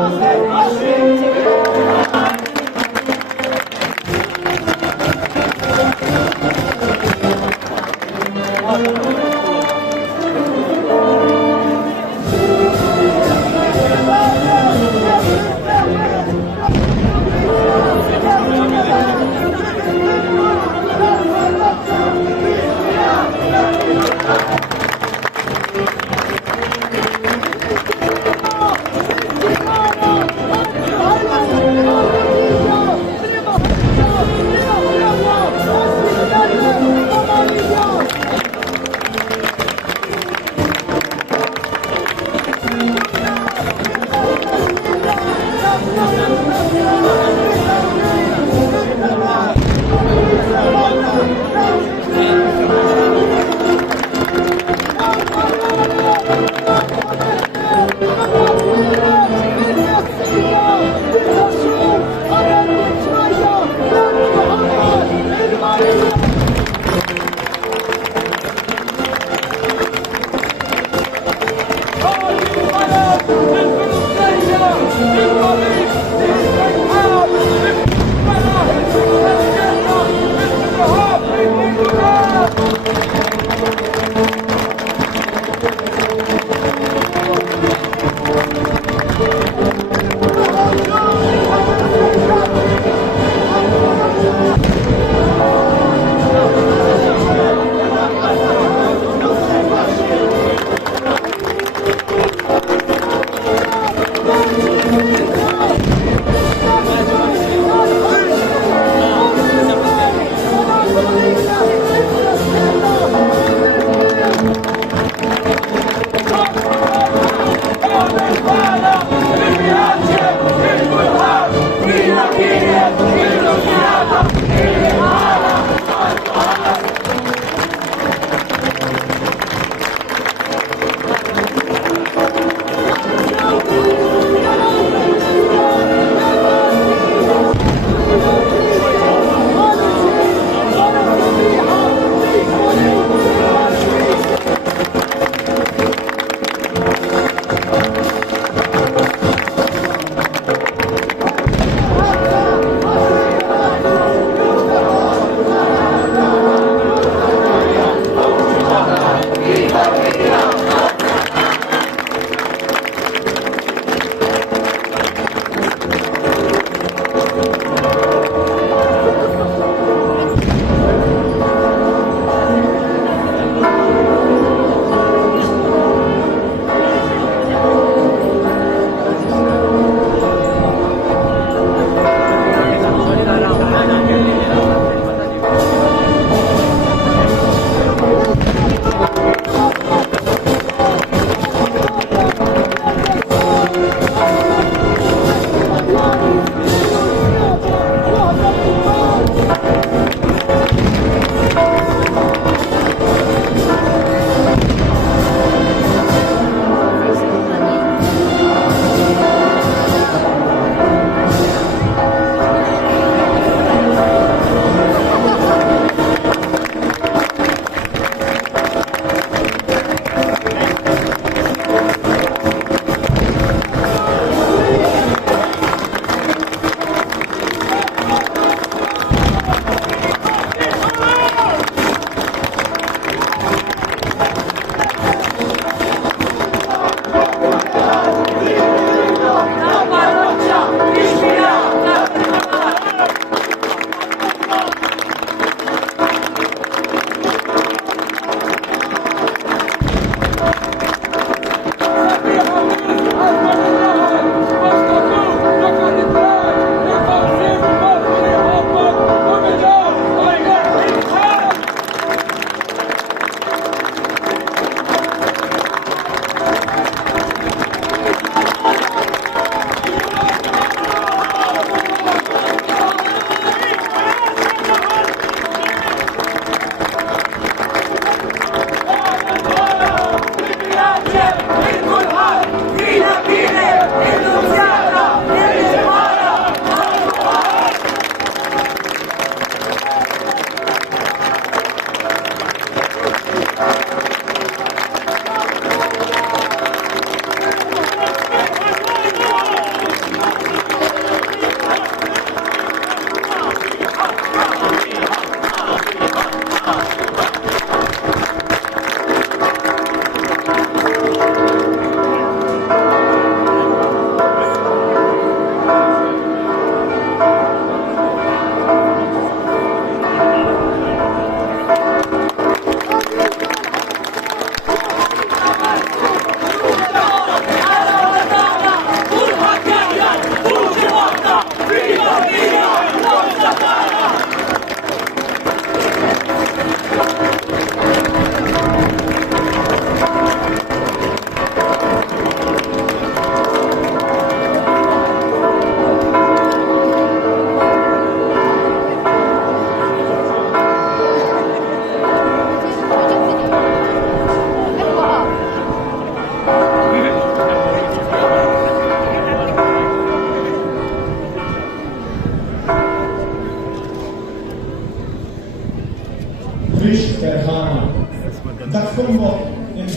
Till Paris, till Paris,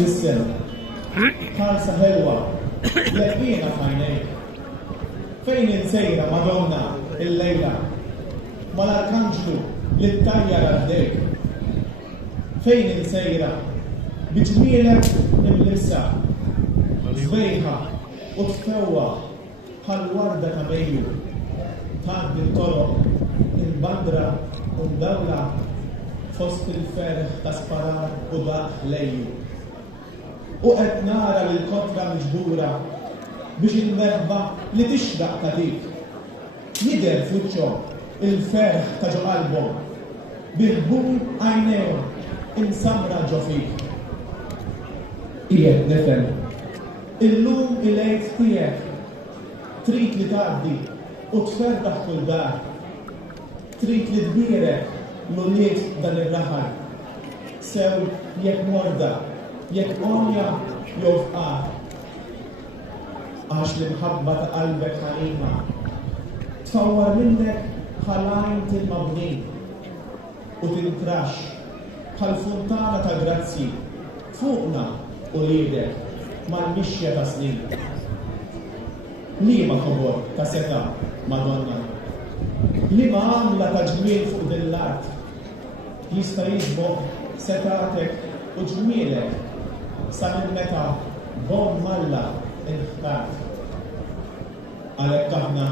tfisser ħarsa ħelwa jekk jiena f'għajnejk. Fejn insejra Madonna il-lejla mal-Arkanġlu li ttajjar għaddejk. Fejn insejra biġmielek imlissa żbejħa u tfewwa bħal-warda ta' Mejju tgħaddi t-toroq il-bandra u mdawla fost il-ferħ ta' sparar u daq lejju. U qed nara l-kotra miġbura biex il-merba li tixraq ta' dik. Jidher f'wiċċhom il-ferħ ta' ġo qalbhom bil-bum għajnejhom imsamra ġo fik. Qiegħed nifhem illum il-għid tiegħek trid li tgħaddi u tferraħ kull dar. Trid li tbierek l-uliet dan ir-raħal. Sew jekk morda, jekk onja jew fqar. Għax l-imħabba ta' qalbek ħalima tfawwar minnek bħal-għajn til-mabnin u tintrax bħal-funtana ta' grazzi fuqna u liedek mal-mixja ta' snin. Liema kobor ta' seta' Madonna, liema għamla ta' ġmiel fuq din l-art jista' jiżbok setatek u ġmielek sa minn meta bom malla inħtart. Għalhekk aħna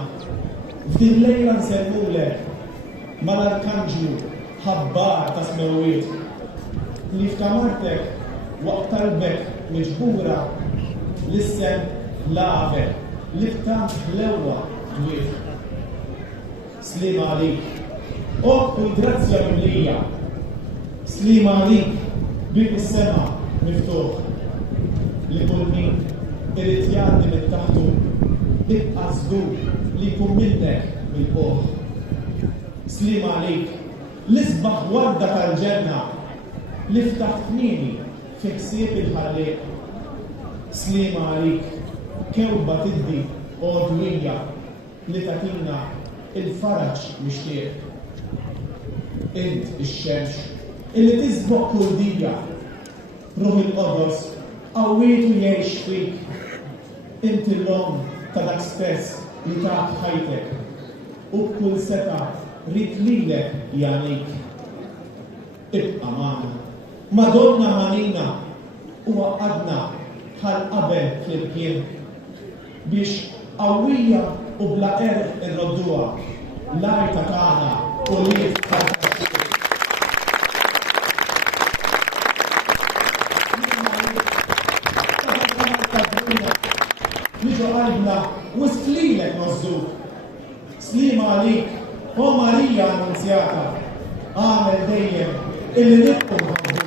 f'din lejla nsemmulek mal-Arkanġlu ħabbar ta' smewiet li f'kamartek waqt talbek miġbura l-issem lavek li f'tant ħlewwa dwiet. Slima għalik, u l-grazzja mimlija. Slima għalik bil-sema miftuħ li kull min irid jgħaddi minn taħtu ibqa' żgur li jkun minnek bil-qoħ. Slima għalik l-isbaħ warda tal-ġenna li ftaħt kmieni fi ħsieb il-ħallieq. Slima għalik kewba tiddi għodwija li tagħtina il-faraġ mixtieq. Int ix-xemx illi tisboq kull dija ruħ il-qodros qawwietu jgħix fik. Inti l-om ta' dak stess li tat ħajtek u b'kull seta' rid lilek jgħanik. Ibqa' magħna, Madonna ħanina u għaqadna bħal qabel flimkien biex qawwija u bla erħ irrodduha l-arta tagħna u liet tal-taxxi. Niġu qalbna u sklilek nożżuk. Slima għalik, o Marija Annunzjata, għamel dejjem illi nibqu maħbub.